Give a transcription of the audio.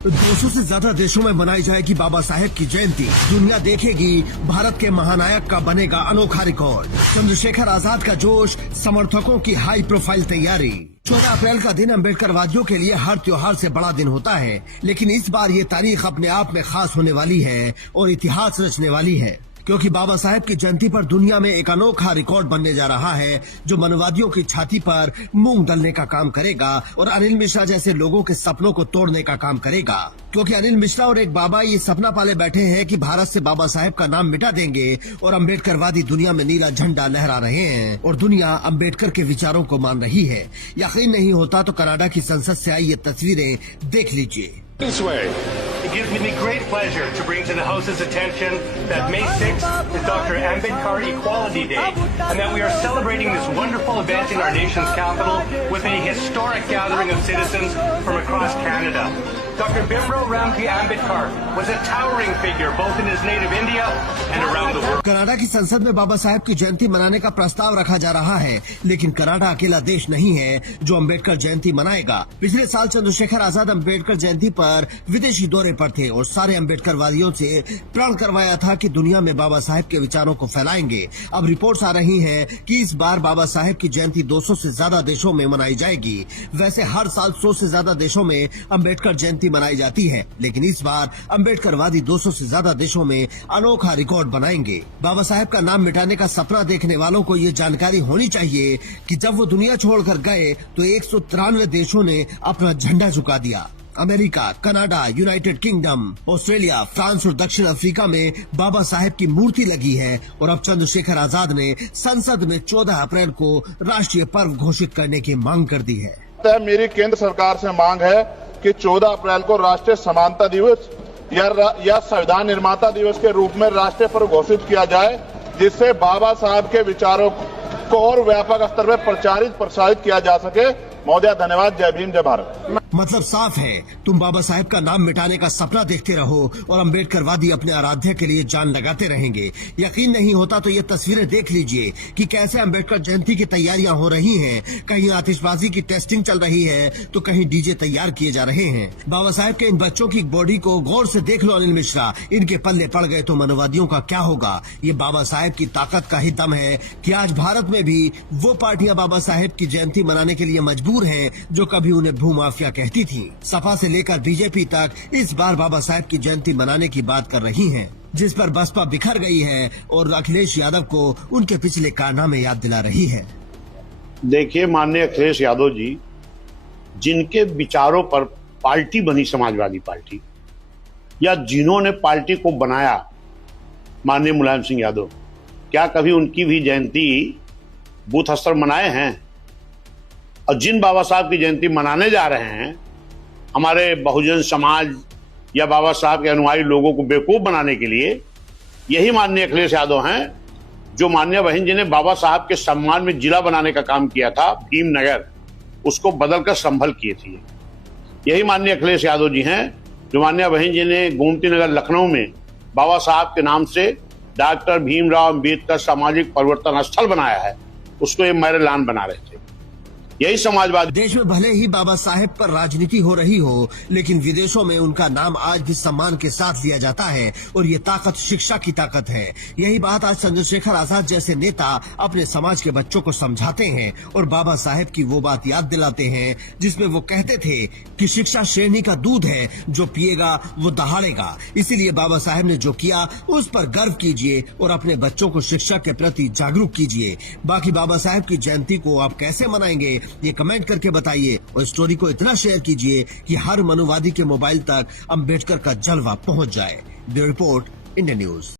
200 से ज्यादा देशों में मनाई जाएगी बाबा साहेब की जयंती। दुनिया देखेगी भारत के महानायक का बनेगा अनोखा रिकॉर्ड। चंद्रशेखर आजाद का जोश, समर्थकों की हाई प्रोफाइल तैयारी। 14 अप्रैल का दिन अम्बेडकरवादियों के लिए हर त्योहार से बड़ा दिन होता है, लेकिन इस बार ये तारीख अपने आप में खास होने वाली है और इतिहास रचने वाली है, क्योंकि बाबा साहेब की जयंती पर दुनिया में एक अनोखा रिकॉर्ड बनने जा रहा है, जो मनवादियों की छाती पर मूंग दलने का काम करेगा और अनिल मिश्रा जैसे लोगों के सपनों को तोड़ने का काम करेगा। क्योंकि अनिल मिश्रा और एक बाबा ये सपना पाले बैठे हैं कि भारत से बाबा साहेब का नाम मिटा देंगे और अम्बेडकरवादी दुनिया में नीला झंडा लहरा रहे हैं और दुनिया अम्बेडकर के विचारों को मान रही है। यकीन नहीं होता तो कनाडा की संसद से आई ये तस्वीरें देख लीजिए। It gives me great pleasure to bring to the House's attention that May 6th is Dr. Ambedkar Equality Day, and that we are celebrating this wonderful event in our nation's capital with a historic gathering of citizens from across Canada. Dr. Bimrao Ramji Ambedkar was a towering figure both in his native India and around the world. Canada की संसद में बाबा साहेब की जयंती मनाने का प्रस्ताव रखा जा रहा है, लेकिन कनाडा अकेला देश नहीं है जो अम्बेडकर जयंती मनाएगा। पिछले साल चंद्रशेखर आजाद अम्बेडकर जयंती पर विदेशी दौरे पर थे और सारे अम्बेडकरवादियों से प्रण करवाया था कि दुनिया में बाबा साहेब के विचारों को फैलाएंगे। अब रिपोर्ट्स आ रही हैं कि इस बार बाबा साहेब की जयंती 200 से ज्यादा देशों में मनाई जाएगी। वैसे हर साल 100 से ज्यादा देशों में अम्बेडकर जयंती मनाई जाती है, लेकिन इस बार अम्बेडकरवादी 200 से ज्यादा देशों में अनोखा रिकॉर्ड बनाएंगे। बाबा साहेब का नाम मिटाने का सपना देखने वालों को ये जानकारी होनी चाहिए कि जब वो दुनिया छोड़कर गए तो 193 देशों ने अपना झंडा झुका दिया। America, Canada, United kingdom, Australia, France और दक्षिण अफ्रीका में बाबा साहेब की मूर्ति लगी है और अब चंद्रशेखर आजाद ने संसद में 14 अप्रैल को राष्ट्रीय पर्व घोषित करने की मांग कर दी है। मेरी केंद्र सरकार से मांग है कि 14 अप्रैल को राष्ट्रीय समानता दिवस या संविधान निर्माता दिवस के रूप में राष्ट्रीय पर्व घोषित किया जाए, जिससे बाबा साहब के विचारों को और व्यापक स्तर पर प्रसारित किया जा सके। महोदय धन्यवाद। जय भीम, जय भारत। मतलब साफ है, तुम बाबा साहेब का नाम मिटाने का सपना देखते रहो और अम्बेडकरवादी अपने आराध्य के लिए जान लगाते रहेंगे। यकीन नहीं होता तो ये तस्वीरें देख लीजिए कि कैसे अम्बेडकर जयंती की तैयारियां हो रही हैं। कहीं आतिशबाजी की टेस्टिंग चल रही है तो कहीं डीजे तैयार किए जा रहे हैं। बाबा साहेब के इन बच्चों की बॉडी को गौर से देख लो अनिल मिश्रा, इनके पल्ले पड़ गए तो मनोवादियों का क्या होगा। ये बाबा साहेब की ताकत का ही दम है कि आज भारत में भी वो पार्टियां बाबा साहेब की जयंती मनाने के लिए मजबूर हैं जो कभी उन्हें भूमाफिया कहती थी। सपा से लेकर बीजेपी तक इस बार बाबा साहेब की जयंती मनाने की बात कर रही हैं, जिस पर बसपा बिखर गई है और अखिलेश यादव को उनके पिछले कारनामे याद दिला रही है। देखिए माननीय अखिलेश यादव जी, जिनके विचारों पर पार्टी बनी समाजवादी पार्टी, या जिन्होंने पार्टी को बनाया माननीय मुलायम सिंह यादव, क्या कभी उनकी भी जयंती बूथ स्तर मनाए हैं? और जिन बाबा साहब की जयंती मनाने जा रहे हैं, हमारे बहुजन समाज या बाबा साहब के अनुयायी लोगों को बेवकूफ बनाने के लिए, यही माननीय अखिलेश यादव हैं जो माननीय बहन जी ने बाबा साहब के सम्मान में जिला बनाने का काम किया था, भीमनगर, उसको बदलकर संभल किए थे। यही माननीय अखिलेश यादव जी हैं जो माननीय बहन जी ने गोमती नगर लखनऊ में बाबा साहब के नाम से डॉक्टर भीमराव अम्बेडकर सामाजिक परिवर्तन स्थल बनाया है, उसको ये मैरिलैंड बना रहे थे। यही समाजवादी। देश में भले ही बाबा साहेब पर राजनीति हो रही हो, लेकिन विदेशों में उनका नाम आज भी सम्मान के साथ लिया जाता है और ये ताकत शिक्षा की ताकत है। यही बात आज चंद्रशेखर आजाद जैसे नेता अपने समाज के बच्चों को समझाते हैं और बाबा साहेब की वो बात याद दिलाते हैं जिसमें वो कहते थे कि शिक्षा श्रेणी का दूध है, जो पिएगा वो दहाड़ेगा। इसीलिए बाबा साहेब ने जो किया उस पर गर्व कीजिए और अपने बच्चों को शिक्षा के प्रति जागरूक कीजिए। बाकी बाबा साहेब की जयंती को आप कैसे मनाएंगे, ये कमेंट करके बताइए और स्टोरी को इतना शेयर कीजिए कि हर मनुवादी के मोबाइल तक अम्बेडकर का जलवा पहुंच जाए। Bureau report, India news.